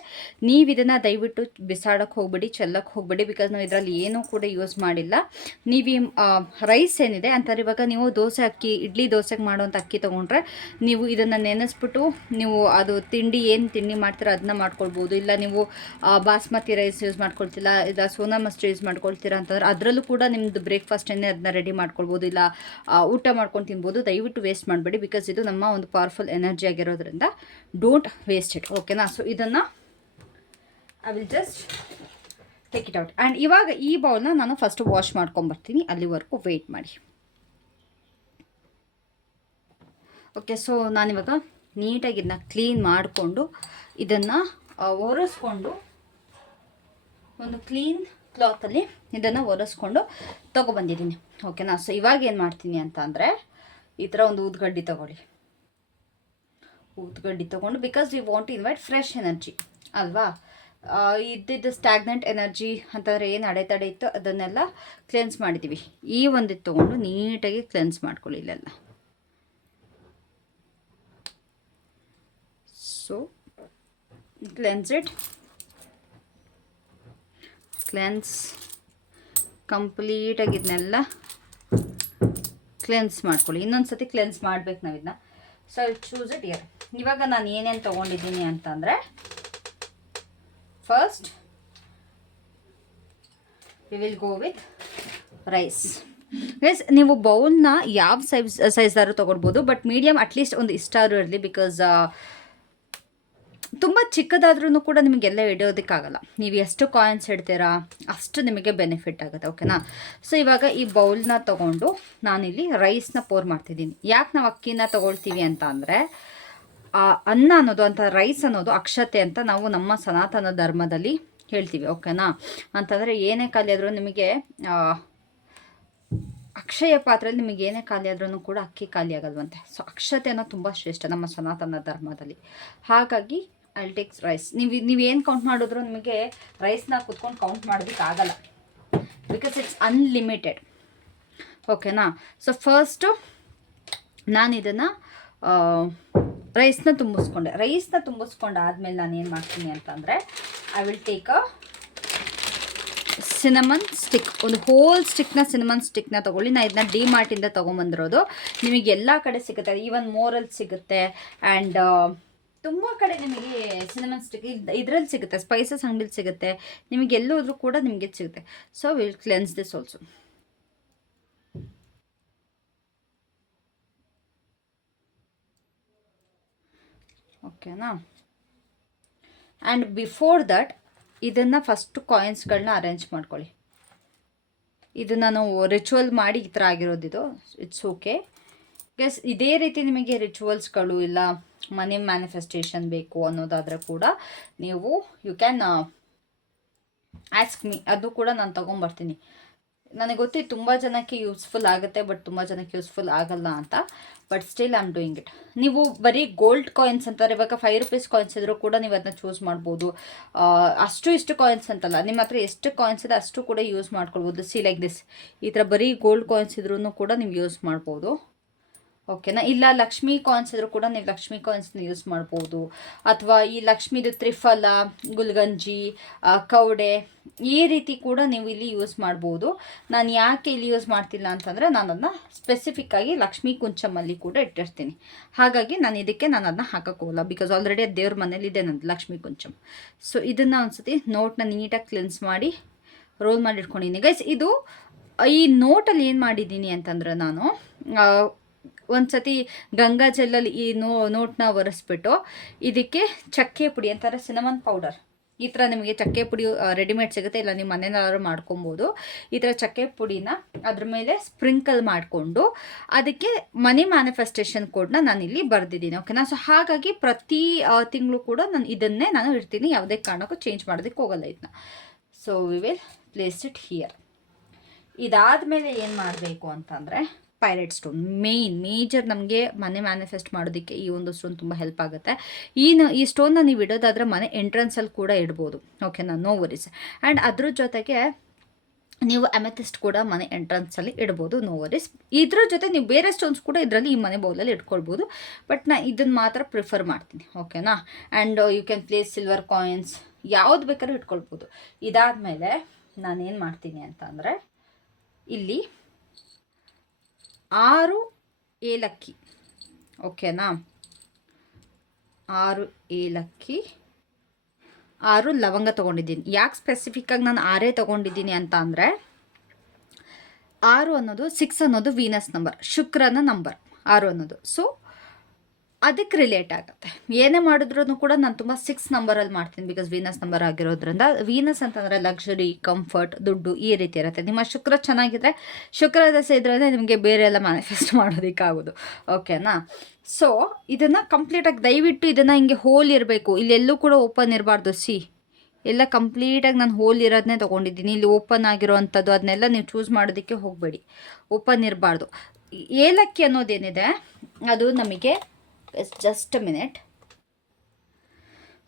ನೀವು ಇದನ್ನು ದಯವಿಟ್ಟು ಬಿಸಾಡೋಕ್ಕೆ ಹೋಗ್ಬಿಡಿ, ಚೆಲ್ಲಕ್ಕೆ ಹೋಗ್ಬಿಡಿ. ಬಿಕಾಸ್ ನಾವು ಇದರಲ್ಲಿ ಏನೂ ಕೂಡ ಯೂಸ್ ಮಾಡಿಲ್ಲ. ನೀವು ಈ ರೈಸ್ ಏನಿದೆ ಅಂತಾರೆ, ಇವಾಗ ನೀವು ದೋಸೆ ಅಕ್ಕಿ, ಇಡ್ಲಿ ದೋಸೆಗೆ ಮಾಡೋವಂಥ ಅಕ್ಕಿ ತೊಗೊಂಡ್ರೆ ನೀವು ಇದನ್ನು ನೆನೆಸ್ಬಿಟ್ಟು ನೀವು ಅದು ಏನು ತಿಂಡಿ ಮಾಡ್ತೀರೋ ಅದನ್ನ ಮಾಡ್ಕೊಳ್ಬೋದು. ಇಲ್ಲ ನೀವು ಬಾಸ್ಮತಿ ರೈಸ್ ಯೂಸ್ ಮಾಡ್ಕೊಳ್ತಿಲ್ಲ, ಇಲ್ಲ ಸೋನಾ ಮಸ್ರಿ ಯೂಸ್ ಮಾಡ್ಕೊಳ್ತೀರಾ ಅಂತಂದ್ರೆ ಅದರಲ್ಲೂ ಕೂಡ ನಿಮ್ಮದು ಬ್ರೇಕ್ಫಾಸ್ಟನ್ನೇ ಅದನ್ನ ರೆಡಿ ಮಾಡ್ಕೊಳ್ಬೋದು, ಇಲ್ಲ ಊಟ ಮಾಡ್ಕೊಂಡು ತಿನ್ಬೋದು. ದಯವಿಟ್ಟು ವೇಸ್ಟ್ ಮಾಡಬೇಡಿ. ಬಿಕಾಸ್ ಇದು ನಮ್ಮ ಒಂದು ಪವರ್ಫುಲ್ ಎನರ್ಜಿ ಆಗಿರೋದ್ರಿಂದ ಡೋಂಟ್ ವೇಸ್ಟ್ ಇಟ್. ಓಕೆನಾ? ಸೊ ಇದನ್ನು I will just take it out. And ಇವಾಗ ಈ ಬೌಲ್ನ ನಾನು ಫಸ್ಟ್ ವಾಶ್ ಮಾಡ್ಕೊಂಬರ್ತೀನಿ. ಅಲ್ಲಿವರೆಗೂ ವೆಯ್ಟ್ ಮಾಡಿ. ಓಕೆ, ಸೊ ನಾನಿವಾಗ ನೀಟಾಗಿ ಇದನ್ನ ಕ್ಲೀನ್ ಮಾಡಿಕೊಂಡು ಇದನ್ನು ಒರೆಸ್ಕೊಂಡು ಒಂದು ಕ್ಲೀನ್ ಕ್ಲಾತಲ್ಲಿ ಇದನ್ನು ಒರೆಸ್ಕೊಂಡು ತೊಗೊಬಂದಿದ್ದೀನಿ. ಓಕೆನಾ? ಸೊ ಇವಾಗ ಏನು ಮಾಡ್ತೀನಿ ಅಂತ ಅಂದರೆ ಈ ಥರ ಒಂದು ಊದ್ಗಡ್ಡಿ ತೊಗೊಂಡು because we want invite fresh energy ಅಲ್ವಾ. ಇದ್ದಿದ್ದು ಸ್ಟ್ಯಾಗ್ನೆಂಟ್ ಎನರ್ಜಿ ಅಂತಂದರೆ ಏನು ಅಡೆತಡೆ ಇತ್ತು ಅದನ್ನೆಲ್ಲ ಕ್ಲೆನ್ಸ್ ಮಾಡಿದ್ದೀವಿ. ಈ ಒಂದಿತ್ತು ತೊಗೊಂಡು ನೀಟಾಗಿ ಕ್ಲೆನ್ಸ್ ಮಾಡ್ಕೊಳ್ಳಿ ಇಲ್ಲೆಲ್ಲ. ಸೊ ಕ್ಲೆನ್ಸ್ ಇಟ್, ಕ್ಲೆನ್ಸ್ ಕಂಪ್ಲೀಟಾಗಿ ಇದನ್ನೆಲ್ಲ ಕ್ಲೆನ್ಸ್ ಮಾಡ್ಕೊಳ್ಳಿ. ಇನ್ನೊಂದು ಸತಿ ಕ್ಲೆನ್ಸ್ ಮಾಡ್ಬೇಕು ನಾವು ಇದನ್ನ. So I choose it here. ಇವಾಗ ನಾನು ಏನೇನು ತೊಗೊಂಡಿದ್ದೀನಿ ಅಂತಂದರೆ first we will go with rice. Guys ನೀವು ಬೌಲ್ನ ಯಾವ ಸೈಜ್ದಾರು ತೊಗೊಳ್ಬೋದು, ಬಟ್ ಮೀಡಿಯಮ್ ಅಟ್ಲೀಸ್ಟ್ ಒಂದು ಇಷ್ಟಾದ್ರೂ ಇರಲಿ. ಬಿಕಾಸ್ ತುಂಬ ಚಿಕ್ಕದಾದ್ರೂ ಕೂಡ ನಿಮಗೆಲ್ಲ ಹಿಡಿಯೋದಕ್ಕಾಗಲ್ಲ. ನೀವು ಎಷ್ಟು ಕಾಯಿನ್ಸ್ ಇಡ್ತೀರಾ ಅಷ್ಟು ನಿಮಗೆ ಬೆನಿಫಿಟ್ ಆಗುತ್ತೆ. ಓಕೆನಾ? ಸೊ ಇವಾಗ ಈ ಬೌಲ್ನ ತೊಗೊಂಡು ನಾನಿಲ್ಲಿ ರೈಸ್ನ ಪೋರ್ ಮಾಡ್ತಿದ್ದೀನಿ. ಯಾಕೆ ನಾವು ಅಕ್ಕಿನ ತೊಗೊಳ್ತೀವಿ ಅಂತ ಅಂದರೆ ಅನ್ನ ಅನ್ನೋದು ಅಂತ ರೈಸ್ ಅನ್ನೋದು ಅಕ್ಷತೆ ಅಂತ ನಾವು ನಮ್ಮ ಸನಾತನ ಧರ್ಮದಲ್ಲಿ ಹೇಳ್ತೀವಿ. ಓಕೆನಾ? ಅಂತಂದರೆ ಏನೇ ಖಾಲಿ ಆದರೂ ನಿಮಗೆ ಅಕ್ಷಯ ಪಾತ್ರೆಯಲ್ಲಿ ನಿಮಗೆ ಏನೇ ಖಾಲಿ ಆದ್ರೂ ಕೂಡ ಅಕ್ಕಿ ಖಾಲಿ ಆಗಲ್ವಂತೆ. ಸೊ ಅಕ್ಷತೆ ಅನ್ನೋದು ತುಂಬ ಶ್ರೇಷ್ಠ ನಮ್ಮ ಸನಾತನ ಧರ್ಮದಲ್ಲಿ. ಹಾಗಾಗಿ ಐ ವಿಲ್ ಟೇಕ್ ರೈಸ್. ನೀವೇನು ಕೌಂಟ್ ಮಾಡಿದ್ರು ನಿಮಗೆ ರೈಸ್ನ ಕುತ್ಕೊಂಡು ಕೌಂಟ್ ಮಾಡೋದಕ್ಕಾಗಲ್ಲ. Because it's unlimited. ಓಕೆನಾ? ಸೊ ಫಸ್ಟು ನಾನು ಇದನ್ನು ರೈಸ್ನ ತುಂಬಿಸ್ಕೊಂಡಾದ್ಮೇಲೆ ನಾನು ಏನು ಮಾಡ್ತೀನಿ ಅಂತಂದರೆ I will take a cinnamon stick. ಒಂದು ಹೋಲ್ ಸ್ಟಿಕ್ನ ಸಿನಮನ್ ಸ್ಟಿಕ್ನ ತೊಗೊಳ್ಳಿ. ನಾನು ಇದನ್ನ ಡಿ ಮಾರ್ಟಿಂದ ತೊಗೊಂಬಂದಿರೋದು. ನಿಮಗೆ ಎಲ್ಲ ಕಡೆ ಸಿಗುತ್ತೆ, ಈವನ್ ಮೋರಲ್ಲಿ ಸಿಗುತ್ತೆ. ಆ್ಯಂಡ್ ತುಂಬ ಕಡೆ ನಿಮಗೆ ಸಿನಮನ್ ಸ್ಟಿಕ್ ಇದರಲ್ಲಿ ಸಿಗುತ್ತೆ, ಸ್ಪೈಸಸ್ ಅಂಗಡಿಲಿ ಸಿಗುತ್ತೆ. ನಿಮಗೆ ಎಲ್ಲೋದ್ರೂ ಕೂಡ ನಿಮಗೆ ಸಿಗುತ್ತೆ. So will cleanse this also. ಓಕೆನಾ. ಆ್ಯಂಡ್ ಬಿಫೋರ್ ದಟ್ ಇದನ್ನು ಫಸ್ಟು ಕಾಯಿನ್ಸ್ಗಳನ್ನ ಅರೇಂಜ್ ಮಾಡ್ಕೊಳ್ಳಿ. ಇದು ನಾನು ರಿಚುವಲ್ ಮಾಡಿ ಈ ಥರ ಆಗಿರೋದಿದು. It's okay. ಬಿಕಾಸ್ ಇದೇ ರೀತಿ ನಿಮಗೆ ರಿಚುವಲ್ಸ್ಗಳು ಇಲ್ಲ ಮನಿ ಮ್ಯಾನಿಫೆಸ್ಟೇಷನ್ ಬೇಕು ಅನ್ನೋದಾದರೆ ಕೂಡ ನೀವು ಯು ಕ್ಯಾನ್ ಆಸ್ಕ್ ಮೀ, ಅದು ಕೂಡ ನಾನು ತೊಗೊಂಬರ್ತೀನಿ. ನನಗೆ ಗೊತ್ತಿತ್ತು ತುಂಬ ಜನಕ್ಕೆ ಯೂಸ್ಫುಲ್ ಆಗುತ್ತೆ, ಬಟ್ ತುಂಬ ಜನಕ್ಕೆ ಯೂಸ್ಫುಲ್ ಆಗಲ್ಲ ಅಂತ. But still I am doing it. ನೀವು ಬರೀ ಗೋಲ್ಡ್ ಕಾಯಿನ್ಸ್ ಅಂತಾರೆ, ಇವಾಗ 5 ರೂಪೀಸ್ ಕಾಯಿನ್ಸ್ ಇದ್ರೂ ಕೂಡ ನೀವು ಅದನ್ನ ಚೂಸ್ ಮಾಡ್ಬೋದು. ಇಷ್ಟು ಕಾಯಿನ್ಸ್ ಅಂತಲ್ಲ, ನಿಮ್ಮ ಹತ್ರ ಎಷ್ಟು ಕಾಯಿನ್ಸ್ ಇದೆ ಅಷ್ಟು ಕೂಡ ಯೂಸ್ ಮಾಡ್ಕೊಳ್ಬೋದು. ಸಿ ಲೈಕ್ ದಿಸ್, ಈ ಥರ ಬರೀ ಗೋಲ್ಡ್ ಕಾಯಿನ್ಸ್ ಇದ್ರೂ ಕೂಡ ನೀವು ಯೂಸ್ ಮಾಡ್ಬೋದು. ಓಕೆನಾ. ಇಲ್ಲ ಲಕ್ಷ್ಮಿ ಕಾಯಿನ್ಸ್ ಇದ್ರೂ ಕೂಡ ನೀವು ಲಕ್ಷ್ಮಿ ಕಾಯಿನ್ಸ್ನ ಯೂಸ್ ಮಾಡ್ಬೋದು. ಅಥವಾ ಈ ಲಕ್ಷ್ಮಿದು ತ್ರಿಫಲ, ಗುಲ್ಗಂಜಿ, ಕವಡೆ, ಈ ರೀತಿ ಕೂಡ ನೀವು ಇಲ್ಲಿ ಯೂಸ್ ಮಾಡ್ಬೋದು. ನಾನು ಯಾಕೆ ಇಲ್ಲಿ ಯೂಸ್ ಮಾಡ್ತಿಲ್ಲ ಅಂತಂದರೆ ನಾನು ಅದನ್ನ ಸ್ಪೆಸಿಫಿಕ್ಕಾಗಿ ಲಕ್ಷ್ಮೀ ಕುಂಚಮಲ್ಲಿ ಕೂಡ ಇಟ್ಟಿರ್ತೀನಿ. ಹಾಗಾಗಿ ನಾನು ಅದನ್ನ ಹಾಕೋಕ್ಕೋಗಲ್ಲ, ಬಿಕಾಸ್ ಆಲ್ರೆಡಿ ಅದು ದೇವ್ರ ಮನೇಲಿ ಇದೆ ನಂದು ಲಕ್ಷ್ಮೀ ಕುಂಚಮ್. ಸೊ ಇದನ್ನು ಒಂದ್ಸತಿ ನೋಟ್ನ ನೀಟಾಗಿ ಕ್ಲೆನ್ಸ್ ಮಾಡಿ ರೋಲ್ ಮಾಡಿ ಇಟ್ಕೊಂಡಿದ್ದೀನಿ ಗೈಸ್. ಇದು ಈ ನೋಟಲ್ಲಿ ಏನು ಮಾಡಿದ್ದೀನಿ ಅಂತಂದ್ರೆ ನಾನು ಒಂದ್ಸತಿ ಗಂಗಾ ಜೆಲ್ಲಲ್ಲಿ ಈ ನೋಟ್ನ ಒರೆಸ್ಬಿಟ್ಟು ಇದಕ್ಕೆ ಚಕ್ಕೆ ಪುಡಿ ಅಂತಾರೆ, ಸಿನಮನ್ ಪೌಡರ್. ಈ ಥರ ನಿಮಗೆ ಚಕ್ಕೆ ಪುಡಿ ರೆಡಿಮೇಡ್ ಸಿಗುತ್ತೆ, ಇಲ್ಲ ನೀವು ಮನೆಯಲ್ಲಾದ್ರೂ ಮಾಡ್ಕೊಬೋದು. ಈ ಥರ ಚಕ್ಕೆ ಪುಡಿನ ಅದ್ರ ಮೇಲೆ ಸ್ಪ್ರಿಂಕಲ್ ಮಾಡಿಕೊಂಡು ಅದಕ್ಕೆ ಮನಿ ಮ್ಯಾನಿಫೆಸ್ಟೇಷನ್ ಕೋಡ್ನ ನಾನಿಲ್ಲಿ ಬರೆದಿದ್ದೀನಿ. ಓಕೆನಾ. ಸೊ ಹಾಗಾಗಿ ಪ್ರತಿ ತಿಂಗಳು ಕೂಡ ಇದನ್ನೇ ನಾನು ಇಡ್ತೀನಿ, ಯಾವುದೇ ಕಾರಣಕ್ಕೂ ಚೇಂಜ್ ಮಾಡೋದಕ್ಕೆ ಹೋಗಲ್ಲ ಇದನ್ನ. So we will place it here. ಇದಾದಮೇಲೆ ಏನು ಮಾಡಬೇಕು ಅಂತಂದರೆ ಪೈರೇಟ್ ಸ್ಟೋನ್ ಮೇಜರ್ ನಮಗೆ ಮನೆ ಮ್ಯಾನಿಫೆಸ್ಟ್ ಮಾಡೋದಕ್ಕೆ ಈ ಒಂದು ಸ್ಟೋನ್ ತುಂಬ ಹೆಲ್ಪ್ ಆಗುತ್ತೆ. ಈ ಸ್ಟೋನ್ನ ನೀವು ಇಡೋದಾದರೆ ಮನೆ ಎಂಟ್ರೆನ್ಸಲ್ಲಿ ಕೂಡ ಇಡ್ಬೋದು. ಓಕೆನಾ, ನೋ ವರೀಸ್. ಆ್ಯಂಡ್ ಅದ್ರ ಜೊತೆಗೆ ನೀವು ಅಮೆಥಿಸ್ಟ್ ಕೂಡ ಮನೆ ಎಂಟ್ರೆನ್ಸಲ್ಲಿ ಇಡ್ಬೋದು, ನೋ ವರೀಸ್. ಇದ್ರ ಜೊತೆ ನೀವು ಬೇರೆ ಸ್ಟೋನ್ಸ್ ಕೂಡ ಇದರಲ್ಲಿ ಈ ಮನೆ ಬೌಲಲ್ಲಿ ಇಟ್ಕೊಳ್ಬೋದು, ಬಟ್ ನಾನು ಇದನ್ನು ಮಾತ್ರ ಪ್ರಿಫರ್ ಮಾಡ್ತೀನಿ. ಓಕೆನಾ. And you can place silver coins, ಯಾವ್ದು ಬೇಕಾದ್ರೂ ಇಟ್ಕೊಳ್ಬೋದು. ಇದಾದಮೇಲೆ ನಾನೇನು ಮಾಡ್ತೀನಿ ಅಂತ ಅಂದರೆ ಇಲ್ಲಿ 6 ಏಲಕ್ಕಿ. ಓಕೆನಾ. 6 ಏಲಕ್ಕಿ, 6 ಲವಂಗ ತೊಗೊಂಡಿದ್ದೀನಿ. ಯಾಕೆ ಸ್ಪೆಸಿಫಿಕ್ಕಾಗಿ ನಾನು 6 ತೊಗೊಂಡಿದ್ದೀನಿ ಅಂತ ಅಂದರೆ 6 ಅನ್ನೋದು 6 ಅನ್ನೋದು ವೀನಸ್ ನಂಬರ್, ಶುಕ್ರನ ನಂಬರ್ 6 ಅನ್ನೋದು. ಸೊ ಅದಕ್ಕೆ ರಿಲೇಟ್ ಆಗುತ್ತೆ. ಏನೇ ಮಾಡಿದ್ರೂ ಕೂಡ ನಾನು ತುಂಬ 6 ನಂಬರಲ್ಲಿ ಮಾಡ್ತೀನಿ, ಬಿಕಾಸ್ ವೀನಸ್ ನಂಬರ್ ಆಗಿರೋದ್ರಿಂದ. ವೀನಸ್ ಅಂತಂದರೆ ಲಕ್ಸುರಿ, ಕಂಫರ್ಟ್, ದುಡ್ಡು, ಈ ರೀತಿ ಇರುತ್ತೆ. ನಿಮ್ಮ ಶುಕ್ರ ಚೆನ್ನಾಗಿದ್ರೆ, ಶುಕ್ರ ದಶೆ ಇದ್ದರೆ ನಿಮಗೆ ಬೇರೆ ಎಲ್ಲ ಮ್ಯಾನಿಫೆಸ್ಟ್ ಮಾಡೋದಕ್ಕಾಗೋದು. ಓಕೆನಾ. ಸೊ ಇದನ್ನು ಕಂಪ್ಲೀಟಾಗಿ ದಯವಿಟ್ಟು ಇದನ್ನು ಹಿಂಗೆ ಹೋಲ್ ಇರಬೇಕು, ಇಲ್ಲೆಲ್ಲೂ ಕೂಡ ಓಪನ್ ಇರಬಾರ್ದು. ಎಲ್ಲ ಕಂಪ್ಲೀಟಾಗಿ ನಾನು ಹೋಲ್ ಇರೋದನ್ನೇ ತೊಗೊಂಡಿದ್ದೀನಿ. ಇಲ್ಲಿ ಓಪನ್ ಆಗಿರೋವಂಥದ್ದು ಅದನ್ನೆಲ್ಲ ನೀವು ಚೂಸ್ ಮಾಡೋದಕ್ಕೆ ಹೋಗಬೇಡಿ, ಓಪನ್ ಇರಬಾರ್ದು. ಏಲಕ್ಕಿ ಅನ್ನೋದೇನಿದೆ ಅದು ನಮಗೆ just a minute.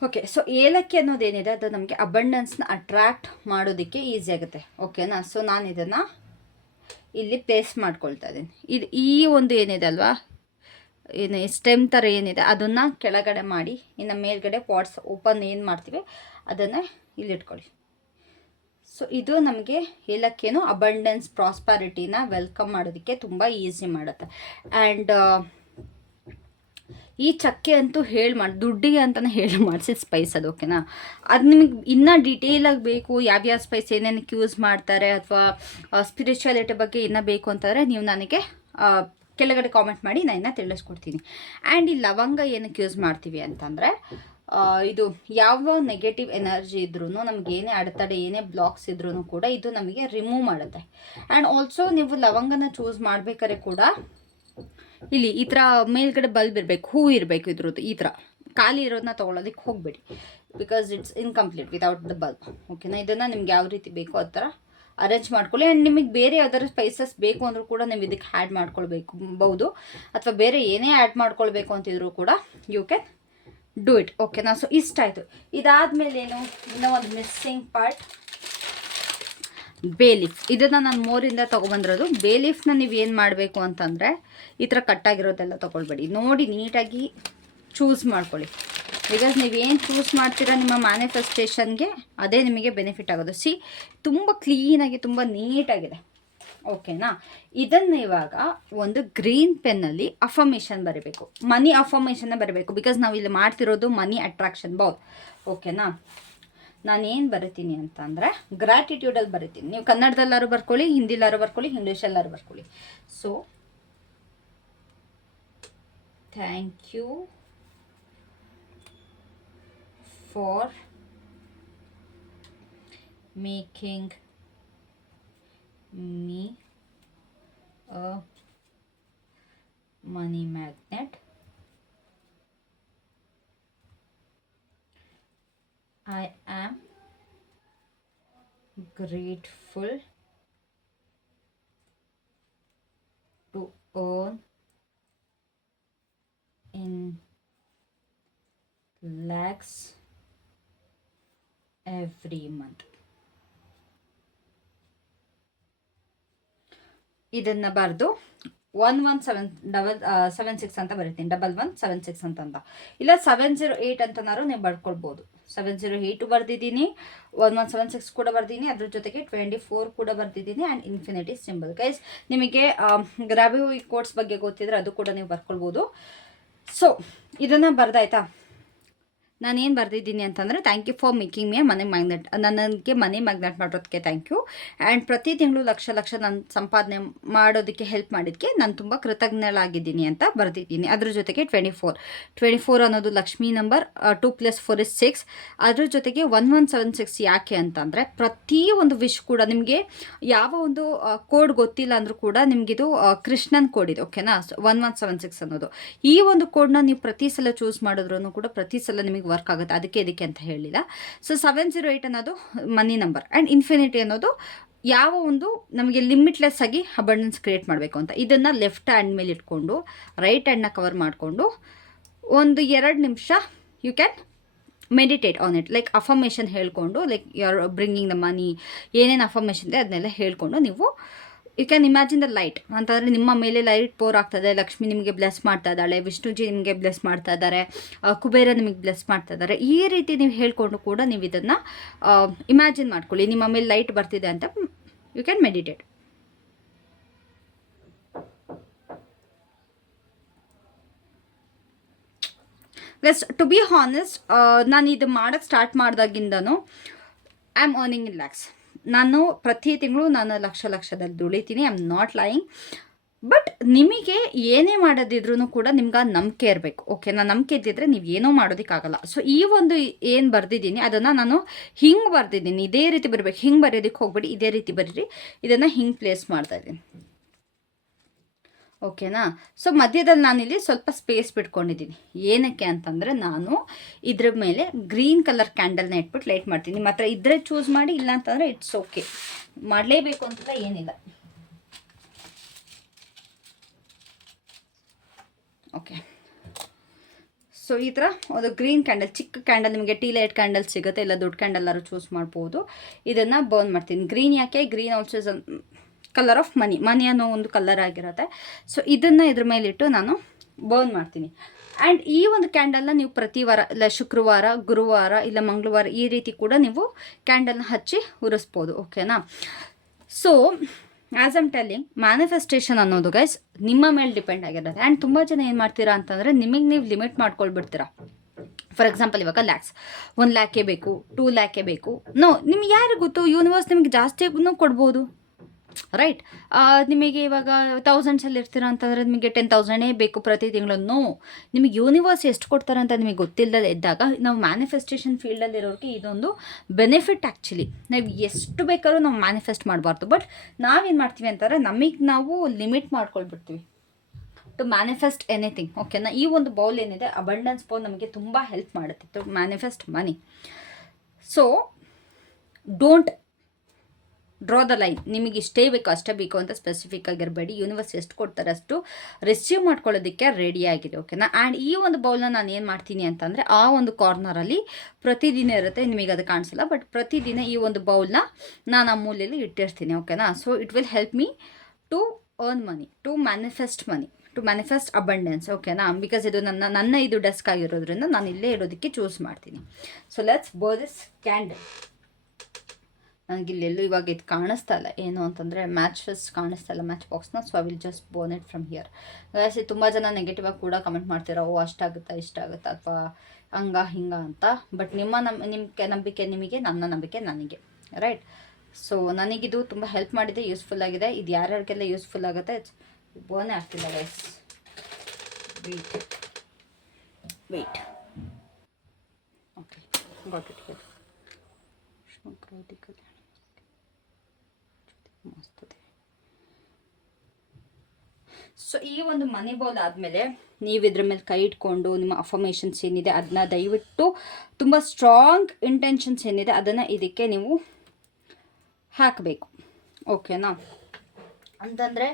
Okay. So ಏಲಕ್ಕಿ ಅನ್ನೋದೇನಿದೆ ಅದು ನಮಗೆ ಅಬಂಡೆನ್ಸ್ನ ಅಟ್ರ್ಯಾಕ್ಟ್ ಮಾಡೋದಕ್ಕೆ ಈಸಿ ಆಗುತ್ತೆ. ಓಕೆನಾ. ಸೊ ನಾನು ಇದನ್ನು ಇಲ್ಲಿ ಪ್ಲೇಸ್ ಮಾಡ್ಕೊಳ್ತಾ ಇದ್ದೀನಿ. ಈ ಒಂದು ಏನಿದೆ ಅಲ್ವಾ, ಏನು ಸ್ಟೆಮ್ ಥರ ಏನಿದೆ ಅದನ್ನು ಕೆಳಗಡೆ ಮಾಡಿ, ಇನ್ನು ಮೇಲ್ಗಡೆ ಪಾಟ್ಸ್ ಓಪನ್ ಏನು ಮಾಡ್ತೀವಿ ಅದನ್ನು ಇಲ್ಲಿ ಇಟ್ಕೊಳ್ಳಿ. ಸೊ ಇದು ನಮಗೆ ಏಲಕ್ಕಿನೂ ಅಬಂಡೆನ್ಸ್, ಪ್ರಾಸ್ಪ್ಯಾರಿಟಿನ ವೆಲ್ಕಮ್ ಮಾಡೋದಕ್ಕೆ ತುಂಬ ಈಸಿ ಮಾಡುತ್ತೆ. ಆ್ಯಂಡ್ ಈ ಚಕ್ಕೆ ಅಂತೂ ದುಡ್ಡಿಗೆ ಅಂತಲೇ ಮಾಡಿಸಿದ ಸ್ಪೈಸ್ ಅದು. ಓಕೆನಾ. ಅದು ನಿಮಗೆ ಇನ್ನೂ ಡೀಟೇಲಾಗಿ ಬೇಕು, ಯಾವ್ಯಾವ ಸ್ಪೈಸ್ ಏನೇನಕ್ಕೆ ಯೂಸ್ ಮಾಡ್ತಾರೆ, ಅಥವಾ ಸ್ಪಿರಿಚುಯಾಲಿಟಿ ಬಗ್ಗೆ ಇನ್ನೂ ಬೇಕು ಅಂತಂದರೆ ನೀವು ನನಗೆ ಕೆಳಗಡೆ ಕಾಮೆಂಟ್ ಮಾಡಿ, ನಾನು ಇನ್ನೂ ತಿಳಿಸ್ಕೊಡ್ತೀನಿ. ಆ್ಯಂಡ್ ಈ ಲವಂಗ ಏನಕ್ಕೆ ಯೂಸ್ ಮಾಡ್ತೀವಿ ಅಂತಂದರೆ ಇದು ಯಾವ ನೆಗೆಟಿವ್ ಎನರ್ಜಿ ಇದ್ರೂ, ನಮ್ಗೆ ಏನೇ ಅಡೆತಡೆ, ಏನೇ ಬ್ಲಾಕ್ಸ್ ಇದ್ರೂ ಕೂಡ ಇದು ನಮಗೆ ರಿಮೂವ್ ಮಾಡುತ್ತೆ. ಆ್ಯಂಡ್ ಆಲ್ಸೋ ನೀವು ಲವಂಗನ ಚೂಸ್ ಮಾಡ್ಬೇಕಾದ್ರೆ ಕೂಡ ಇಲ್ಲಿ ಈ ಥರ ಮೇಲ್ಗಡೆ ಬಲ್ಬ್ ಇರಬೇಕು, ಹೂ ಇರಬೇಕು ಇದ್ರದ್ದು. ಈ ಥರ ಖಾಲಿ ಇರೋದನ್ನ ತೊಗೊಳೋದಕ್ಕೆ ಹೋಗಬೇಡಿ, because it's incomplete without the bulb. ಓಕೆನಾ. ಇದನ್ನು ನಿಮ್ಗೆ ಯಾವ ರೀತಿ ಬೇಕೋ ಆ ಥರ ಅರೇಂಜ್ ಮಾಡ್ಕೊಳ್ಳಿ. ಆ್ಯಂಡ್ ನಿಮಗೆ ಬೇರೆ ಯಾವ್ದಾದ್ರು ಸ್ಪೈಸಸ್ ಬೇಕು ಅಂದರೂ ಕೂಡ ನೀವು ಇದಕ್ಕೆ ಆ್ಯಡ್ ಮಾಡ್ಕೊಳ್ಬಹುದು, ಅಥವಾ ಬೇರೆ ಏನೇ ಆ್ಯಡ್ ಮಾಡ್ಕೊಳ್ಬೇಕು ಅಂತಿದ್ರು ಕೂಡ ಯು ಕ್ಯಾನ್ ಡೂ ಇಟ್. ಓಕೆನಾ. ಸೊ ಇಷ್ಟ ಆಯಿತು. ಇದಾದಮೇಲೆ ಏನು, ಇನ್ನೂ ಒಂದು ಮಿಸ್ಸಿಂಗ್ ಪಾರ್ಟ್, ಬೇ ಲೀಫ್. ಇದನ್ನು ನಾನು ಮೋರಿಂದ ತೊಗೊಬಂದಿರೋದು. ಬೇ ಲೀಫ್ನ ನೀವು ಏನು ಮಾಡಬೇಕು ಅಂತಂದರೆ ಈ ಥರ ಕಟ್ಟಾಗಿರೋದೆಲ್ಲ ತೊಗೊಳ್ಬೇಡಿ, ನೋಡಿ ನೀಟಾಗಿ ಚೂಸ್ ಮಾಡ್ಕೊಳ್ಳಿ. ಬಿಕಾಸ್ ನೀವೇನು ಚೂಸ್ ಮಾಡ್ತೀರಾ ನಿಮ್ಮ ಮ್ಯಾನಿಫೆಸ್ಟೇಷನ್ಗೆ ಅದೇ ನಿಮಗೆ ಬೆನಿಫಿಟ್ ಆಗೋದು. ತುಂಬ ಕ್ಲೀನಾಗಿ, ತುಂಬ ನೀಟಾಗಿದೆ. ಓಕೆನಾ. ಇದನ್ನು ಇವಾಗ ಒಂದು ಗ್ರೀನ್ ಪೆನ್ನಲ್ಲಿ ಅಫರ್ಮೇಷನ್ ಬರೀಬೇಕು, ಮನಿ ಅಫರ್ಮೇಷನ್ನ ಬರೀಬೇಕು. ಬಿಕಾಸ್ ನಾವು ಇಲ್ಲಿ ಮಾಡ್ತಿರೋದು ಮನಿ ಅಟ್ರಾಕ್ಷನ್ ಬೌಲ್. ಓಕೆನಾ. ನಾನೇನು ಬರಿತೀನಿ ಅಂತಂದರೆ ಗ್ರ್ಯಾಟಿಟ್ಯೂಡಲ್ಲಿ ಬರಿತೀನಿ. ನೀವು ಕನ್ನಡದಲ್ಲಾರು ಬರ್ಕೊಳ್ಳಿ, ಹಿಂದಿಲಾರು ಬರ್ಕೊಳ್ಳಿ, ಇಂಗ್ಲೀಷಲ್ಲಾರು ಬರ್ಕೊಳ್ಳಿ. So thank you for making me a money magnet. I am grateful to earn in lakhs every month. ಇದನ್ನ ಬರೆದು 11776 ಅಂತ ಬರೀತೀನಿ. 1176 ಅಂತ ಇಲ್ಲ 708 ಅಂತನಾರು ನೀವು ಬರ್ಕೊಳ್ಬೋದು. 708 ಬರ್ದಿದ್ದೀನಿ, 1176 ಕೂಡ ಬರ್ದಿದ್ದೀನಿ, ಅದ್ರ ಜೊತೆಗೆ 24 ಕೂಡ ಬರ್ದಿದ್ದೀನಿ ಆ್ಯಂಡ್ ಇನ್ಫಿನಿಟಿ ಸಿಂಬಲ್. ಗೈಸ್ ನಿಮಗೆ ಗ್ರಾಬಿ ಕೋಡ್ಸ್ ಬಗ್ಗೆ ಗೊತ್ತಿದ್ರೆ ಅದು ಕೂಡ ನೀವು ಬರ್ಕೊಳ್ಬೋದು. ಸೊ ಇದನ್ನು ಬರ್ದಾಯ್ತಾ? ನಾನೇನು ಬರೆದಿದ್ದೀನಿ ಅಂತಂದರೆ, thank you for making me money magnet. ನನಗೆ ಮನಿ ಮ್ಯಾಗ್ನೆಟ್ ಮಾಡೋದಕ್ಕೆ ಥ್ಯಾಂಕ್ ಯು. ಆ್ಯಂಡ್ ಪ್ರತಿ ತಿಂಗಳು ಲಕ್ಷ ನಾನು ಸಂಪಾದನೆ ಮಾಡೋದಕ್ಕೆ ಹೆಲ್ಪ್ ಮಾಡಿದ್ದಕ್ಕೆ ನಾನು ತುಂಬ ಕೃತಜ್ಞಳಾಗಿದ್ದೀನಿ ಅಂತ ಬರೆದಿದ್ದೀನಿ. ಅದ್ರ ಜೊತೆಗೆ 24 ಅನ್ನೋದು ಲಕ್ಷ್ಮಿ ನಂಬರ್, 2 + 4 = 6. ಅದ್ರ ಜೊತೆಗೆ 1176 ಯಾಕೆ ಅಂತಂದರೆ, ಪ್ರತಿ ಒಂದು ವಿಶ್ ಕೂಡ ನಿಮಗೆ ಯಾವ ಒಂದು ಕೋಡ್ ಗೊತ್ತಿಲ್ಲ ಅಂದರೂ ಕೂಡ ನಿಮಗಿದು ಕೃಷ್ಣನ್ ಕೋಡ್ ಇದೆ, ಓಕೆನಾ? 1176 ಅನ್ನೋದು ಈ ಒಂದು ಕೋಡ್ನ ನೀವು ಪ್ರತಿ ಸಲ ಚೂಸ್ ಮಾಡಿದ್ರೂ ಕೂಡ ಪ್ರತಿ ಸಲ ನಿಮಗೆ ವರ್ಕ್ ಆಗುತ್ತೆ. ಅದಕ್ಕೆ ಇದಕ್ಕೆ ಅಂತ ಹೇಳಿಲ್ಲ. ಸೊ 708 ಅನ್ನೋದು ಮನಿ ನಂಬರ್ ಆ್ಯಂಡ್ ಇನ್ಫಿನಿಟಿ ಅನ್ನೋದು ಯಾವ ಒಂದು ನಮಗೆ ಲಿಮಿಟ್ಲೆಸ್ ಆಗಿ ಅಬಂಡೆನ್ಸ್ ಕ್ರಿಯೇಟ್ ಮಾಡಬೇಕು ಅಂತ. ಇದನ್ನು ಲೆಫ್ಟ್ ಹ್ಯಾಂಡ್ ಮೇಲೆ ಇಟ್ಕೊಂಡು ರೈಟ್ ಹ್ಯಾಂಡ್ನ ಕವರ್ ಮಾಡಿಕೊಂಡು ಒಂದು 2 ನಿಮಿಷ you can meditate on it. Like affirmation ಹೇಳ್ಕೊಂಡು, like you are bringing the money, ಏನೇನು ಅಫರ್ಮೇಷನ್ ಇದೆ ಅದನ್ನೆಲ್ಲ ಹೇಳ್ಕೊಂಡು ನೀವು you can imagine the light ಅಂತಂದರೆ ನಿಮ್ಮ ಮೇಲೆ ಲೈಟ್ ಪೋರ್ ಆಗ್ತದೆ. ಲಕ್ಷ್ಮಿ ನಿಮಗೆ ಬ್ಲೆಸ್ ಮಾಡ್ತಾ ಇದ್ದಾಳೆ, ವಿಷ್ಣುಜಿ ನಿಮಗೆ ಬ್ಲೆಸ್ ಮಾಡ್ತಾ ಇದ್ದಾರೆ, ಕುಬೇರ ನಿಮಗೆ ಬ್ಲೆಸ್ ಮಾಡ್ತಾ ಇದ್ದಾರೆ. ಈ ರೀತಿ ನೀವು ಹೇಳ್ಕೊಂಡು ಕೂಡ ನೀವು ಇದನ್ನು ಇಮ್ಯಾಜಿನ್ ಮಾಡ್ಕೊಳ್ಳಿ. ನಿಮ್ಮ ಮೇಲೆ ಲೈಟ್ ಬರ್ತಿದೆ ಅಂತ you can meditate. Guys to be honest, ನಾನು ಇದು ಮಾಡೋಕ್ಕೆ ಸ್ಟಾರ್ಟ್ ಮಾಡಿದಾಗಿಂದನೂ I am earning in lakhs. ನಾನು ಪ್ರತಿ ತಿಂಗಳು ನಾನು ಲಕ್ಷದಲ್ಲಿ ದುಡಿತೀನಿ. I am not lying. But ನಿಮಗೆ ಏನೇ ಮಾಡೋದಿದ್ರೂ ಕೂಡ ನಿಮ್ಗೆ ನಂಬಿಕೆ ಇರಬೇಕು, ಓಕೆನಾ? ನಂಬಿಕೆ ಇದ್ದಿದ್ರೆ ನೀವು ಏನೋ ಮಾಡೋದಕ್ಕಾಗಲ್ಲ. ಸೊ ಈ ಒಂದು ಏನು ಬರೆದಿದ್ದೀನಿ ಅದನ್ನು ನಾನು ಹಿಂಗೆ ಬರೆದಿದ್ದೀನಿ, ಇದೇ ರೀತಿ ಬರಬೇಕು. ಹಿಂಗೆ ಬರೆಯೋದಕ್ಕೆ ಹೋಗ್ಬೇಡಿ, ಇದೇ ರೀತಿ ಬರೀರಿ. ಇದನ್ನು ಹಿಂಗೆ ಪ್ಲೇಸ್ ಮಾಡ್ತಾಯಿದ್ದೀನಿ, ಓಕೆನಾ? ಸೊ ಮಧ್ಯದಲ್ಲಿ ನಾನಿಲ್ಲಿ ಸ್ವಲ್ಪ ಸ್ಪೇಸ್ ಬಿಟ್ಕೊಂಡಿದ್ದೀನಿ. ಏನಕ್ಕೆ ಅಂತಂದರೆ, ನಾನು ಇದ್ರ ಮೇಲೆ ಗ್ರೀನ್ ಕಲರ್ ಕ್ಯಾಂಡಲ್ನ ಇಟ್ಬಿಟ್ಟು ಲೈಟ್ ಮಾಡ್ತೀನಿ. ನಿಮ್ಮ ಹತ್ರ ಇದ್ದರೆ ಚೂಸ್ ಮಾಡಿ, ಇಲ್ಲ ಅಂತಂದರೆ ಇಟ್ಸ್ ಓಕೆ, ಮಾಡಲೇಬೇಕು ಅಂತ ಏನಿಲ್ಲ. ಓಕೆ, ಸೊ ಈ ಥರ ಒಂದು ಗ್ರೀನ್ ಕ್ಯಾಂಡಲ್, ಚಿಕ್ಕ ಕ್ಯಾಂಡಲ್, ನಿಮಗೆ ಟೀ ಲೈಟ್ ಕ್ಯಾಂಡಲ್ ಸಿಗುತ್ತೆ, ಇಲ್ಲ ದೊಡ್ಡ ಕ್ಯಾಂಡಲ್ಲಾರು ಚೂಸ್ ಮಾಡ್ಬೋದು. ಇದನ್ನು ಬರ್ನ್ ಮಾಡ್ತೀನಿ. ಗ್ರೀನ್ ಯಾಕೆ? Green also is colour of money ಅನ್ನೋ ಒಂದು ಕಲರ್ ಆಗಿರುತ್ತೆ. ಸೊ ಇದನ್ನು ಇದ್ರ ಮೇಲಿಟ್ಟು ನಾನು ಬರ್ನ್ ಮಾಡ್ತೀನಿ. ಆ್ಯಂಡ್ ಈ ಒಂದು ಕ್ಯಾಂಡಲ್ನ ನೀವು ಪ್ರತಿ ವಾರ, ಇಲ್ಲ ಶುಕ್ರವಾರ, ಗುರುವಾರ, ಇಲ್ಲ ಮಂಗಳವಾರ ಈ ರೀತಿ ಕೂಡ ನೀವು ಕ್ಯಾಂಡಲ್ನ ಹಚ್ಚಿ ಉರಿಸ್ಬೋದು, ಓಕೆನಾ? So as I'm telling, manifestation ಅನ್ನೋದು ಗೈಸ್ ನಿಮ್ಮ ಮೇಲೆ ಡಿಪೆಂಡ್ ಆಗಿರುತ್ತೆ. ಆ್ಯಂಡ್ ತುಂಬ ಜನ ಏನು ಮಾಡ್ತೀರಾ ಅಂತಂದರೆ, ನಿಮಗೆ ನೀವು ಲಿಮಿಟ್ ಮಾಡ್ಕೊಳ್ಬಿಡ್ತೀರಾ. ಫಾರ್ ಎಕ್ಸಾಂಪಲ್, ಇವಾಗ ಲ್ಯಾಕ್ಸ್, 1 ಲ್ಯಾಕೇ ಬೇಕು, 2 ಲ್ಯಾಕೇ ಬೇಕು. ನೋ, ನಿಮ್ಗೆ ಯಾರಿಗೆ ಗೊತ್ತು, ಯೂನಿವರ್ಸ್ ನಿಮಗೆ ಜಾಸ್ತಿನೂ ಕೊಡ್ಬೋದು, ರೈಟ್? ನಿಮಗೆ ಇವಾಗ ಥೌಸಂಡ್ಸಲ್ಲಿ ಇರ್ತೀರ ಅಂತಂದರೆ ನಿಮಗೆ 10,000 ಬೇಕು ಪ್ರತಿ ತಿಂಗಳು. ನೋ, ನಿಮಗೆ ಯೂನಿವರ್ಸ್ ಎಷ್ಟು ಕೊಡ್ತಾರೆ ಅಂತ ನಿಮಗೆ ಗೊತ್ತಿಲ್ಲದೆ ಇದ್ದಾಗ, ನಾವು ಮ್ಯಾನಿಫೆಸ್ಟೇಷನ್ ಫೀಲ್ಡಲ್ಲಿರೋರಿಗೆ ಇದೊಂದು ಬೆನಿಫಿಟ್. ಆ್ಯಕ್ಚುಲಿ ನಾವು ಎಷ್ಟು ಬೇಕಾದ್ರೂ ನಾವು ಮ್ಯಾನಿಫೆಸ್ಟ್ ಮಾಡಬಾರ್ದು. ಬಟ್ ನಾವೇನು ಮಾಡ್ತೀವಿ ಅಂತಂದರೆ, ನಮಗೆ ನಾವು ಲಿಮಿಟ್ ಮಾಡ್ಕೊಳ್ಬಿಡ್ತೀವಿ ಟು ಮ್ಯಾನಿಫೆಸ್ಟ್ ಎನಿಥಿಂಗ್, ಓಕೆನಾ? ಈ ಒಂದು ಬೌಲ್ ಏನಿದೆ, ಅಬಂಡೆನ್ಸ್ ಬೌಲ್, ನಮಗೆ ತುಂಬ ಹೆಲ್ಪ್ ಮಾಡುತ್ತೆ to manifest money. So don't draw the line. ನಿಮಗೆ ಇಷ್ಟೇ ಬೇಕು ಅಷ್ಟೇ ಬೇಕು ಅಂತ ಸ್ಪೆಸಿಫಿಕ್ ಆಗಿರಬೇಡಿ. ಯೂನಿವರ್ಸ್ ಎಷ್ಟು ಕೊಡ್ತಾರೆ ಅಷ್ಟು ರಿಸೀವ್ ಮಾಡ್ಕೊಳ್ಳೋದಕ್ಕೆ ರೆಡಿ ಆಗಿದೆ, ಓಕೆನಾ? ಆ್ಯಂಡ್ ಈ ಒಂದು ಬೌಲ್ನ ನಾನು ಏನು ಮಾಡ್ತೀನಿ ಅಂತಂದರೆ, ಆ ಒಂದು ಕಾರ್ನರಲ್ಲಿ ಪ್ರತಿದಿನ ಇರುತ್ತೆ, ನಿಮಗೆ ಅದು ಕಾಣಿಸಲ್ಲ, ಬಟ್ ಪ್ರತಿದಿನ ಈ ಒಂದು ಬೌಲ್ನ ನಾನು ಆ ಮೂಲೆಯಲ್ಲಿ ಇಟ್ಟಿರ್ತೀನಿ, ಓಕೆನಾ? So it will help me to earn money, to manifest abundance, ಓಕೆನಾ? ಬಿಕಾಸ್ ಇದು ನನ್ನ ಇದು ಡೆಸ್ಕ್ ಆಗಿರೋದ್ರಿಂದ ನಾನು ಇಲ್ಲೇ ಇಡೋದಕ್ಕೆ ಚೂಸ್ ಮಾಡ್ತೀನಿ. So let's burn this candle. ನನಗಿಲ್ಲೆಲ್ಲೂ ಇವಾಗ ಇದು ಕಾಣಿಸ್ತಾ ಇಲ್ಲ, ಏನು ಅಂತಂದರೆ ಮ್ಯಾಚಸ್ ಕಾಣಿಸ್ತಾ ಇಲ್ಲ, ಮ್ಯಾಚ್ ಬಾಕ್ಸ್ನ. So I will just burn it from here. Guys, ತುಂಬ ಜನ ನೆಗೆಟಿವ್ ಆಗಿ ಕೂಡ ಕಮೆಂಟ್ ಮಾಡ್ತೀರಾ, ಓ ಅಷ್ಟಾಗುತ್ತಾ ಇಷ್ಟಾಗುತ್ತಾ ಅಥವಾ ಹಿಂಗ ಅಂತ. ಬಟ್ ನಿಮ್ಮ ನಂಬಿಕೆ ನಿಮಗೆ, ನನ್ನ ನಂಬಿಕೆ ನನಗೆ, ರೈಟ್? ಸೊ ನನಗಿದು ತುಂಬ ಹೆಲ್ಪ್ ಮಾಡಿದೆ, ಯೂಸ್ಫುಲ್ ಆಗಿದೆ. ಇದು ಯಾರ್ಯಾರಿಗೆಲ್ಲ ಯೂಸ್ಫುಲ್ ಆಗುತ್ತೆ, ಬರ್ನೇ ಆಗ್ತಿಲ್ಲ guys. Wait okay, got it here. ಶಂಕರಾದಿ ಕಲ್ಯಾಣ ಮಸ್ತ್ ಇದೆ. ಸೊ ಈ ಒಂದು ಮನಿ ಬೌಲ್ ಆದಮೇಲೆ ನೀವು ಇದ್ರ ಮೇಲೆ ಕೈ ಇಟ್ಕೊಂಡು ನಿಮ್ಮ ಅಫರ್ಮೇಷನ್ಸ್ ಏನಿದೆ ಅದನ್ನ ದಯವಿಟ್ಟು ತುಂಬ ಸ್ಟ್ರಾಂಗ್ ಇಂಟೆನ್ಷನ್ಸ್ ಏನಿದೆ ಅದನ್ನು ಇದಕ್ಕೆ ನೀವು ಹಾಕಬೇಕು. ಓಕೆನಾ? ಅಂತಂದರೆ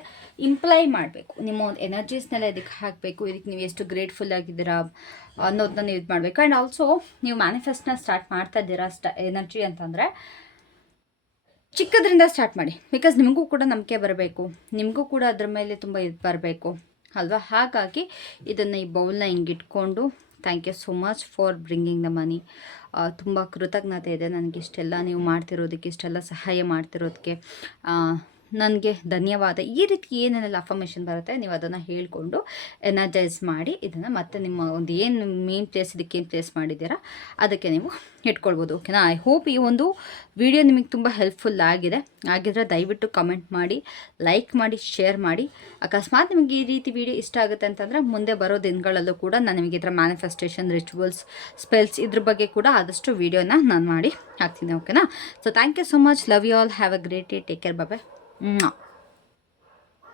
ಇಂಪ್ಲೈ ಮಾಡಬೇಕು, ನಿಮ್ಮ ಒಂದು ಎನರ್ಜೀಸ್ನೆಲ್ಲ ಇದಕ್ಕೆ ಹಾಕಬೇಕು. ಇದಕ್ಕೆ ನೀವು ಎಷ್ಟು ಗ್ರೇಟ್ಫುಲ್ ಆಗಿದ್ದೀರಾ ಅನ್ನೋದನ್ನ ನೀವು ಇದು ಮಾಡಬೇಕು. ಆ್ಯಂಡ್ ಆಲ್ಸೋ ನೀವು ಮ್ಯಾನಿಫೆಸ್ಟ್ನ ಸ್ಟಾರ್ಟ್ ಮಾಡ್ತಾ ಇದ್ದೀರಾ ಎನರ್ಜಿ ಅಂತಂದರೆ ಚಿಕ್ಕದ್ರಿಂದ ಸ್ಟಾರ್ಟ್ ಮಾಡಿ. ಬಿಕಾಸ್ ನಿಮಗೂ ಕೂಡ ನಂಬಿಕೆ ಬರಬೇಕು, ನಿಮಗೂ ಕೂಡ ಅದ್ರ ಮೇಲೆ ತುಂಬ ಇದು ಬರಬೇಕು ಅಲ್ವಾ. ಹಾಗಾಗಿ ಇದನ್ನು ಈ ಬೌಲ್ನ ಹಿಂಗಿಟ್ಕೊಂಡು thank you so much for bringing the money. ತುಂಬ ಕೃತಜ್ಞತೆ ಇದೆ ನನಗೆ ಇಷ್ಟೆಲ್ಲ ನೀವು ಮಾಡ್ತಿರೋದಕ್ಕೆ, ಇಷ್ಟೆಲ್ಲ ಸಹಾಯ ಮಾಡ್ತಿರೋದಕ್ಕೆ ನನಗೆ ಧನ್ಯವಾದ. ಈ ರೀತಿ ಏನೇನೆಲ್ಲ ಅಫರ್ಮೇಷನ್ ಬರುತ್ತೆ ನೀವು ಅದನ್ನು ಹೇಳಿಕೊಂಡು ಎನರ್ಜೈಸ್ ಮಾಡಿ ಇದನ್ನು ಮತ್ತೆ ನಿಮ್ಮ ಒಂದು ಏನು ಮೇನ್ ಪ್ಲೇಸ್ ಇದಕ್ಕೆ ಏನು ಪ್ಲೇಸ್ ಮಾಡಿದ್ದೀರಾ ಅದಕ್ಕೆ ನೀವು ಇಟ್ಕೊಳ್ಬೋದು. ಓಕೆನಾ? ಐ ಹೋಪ್ ಈ ಒಂದು ವಿಡಿಯೋ ನಿಮಗೆ ತುಂಬ ಹೆಲ್ಪ್ಫುಲ್ ಆಗಿದ್ರೆ ದಯವಿಟ್ಟು ಕಮೆಂಟ್ ಮಾಡಿ, ಲೈಕ್ ಮಾಡಿ, ಶೇರ್ ಮಾಡಿ. ಅಕಸ್ಮಾತ್ ನಿಮಗೆ ಈ ರೀತಿ ವಿಡಿಯೋ ಇಷ್ಟ ಆಗುತ್ತೆ ಅಂತಂದರೆ ಮುಂದೆ ಬರೋ ದಿನಗಳಲ್ಲೂ ಕೂಡ ನಾನು ನಿಮಗೆ ಇದರ ಮ್ಯಾನಿಫೆಸ್ಟೇಷನ್, ರಿಚುವಲ್ಸ್, ಸ್ಪೆಲ್ಸ್ ಇದ್ರ ಬಗ್ಗೆ ಕೂಡ ಆದಷ್ಟು ವಿಡಿಯೋನ ನಾನು ಮಾಡಿ ಹಾಕ್ತೀನಿ. ಓಕೆನಾ? So thank you so much. Love you all. Have a great day. Take care. Bye.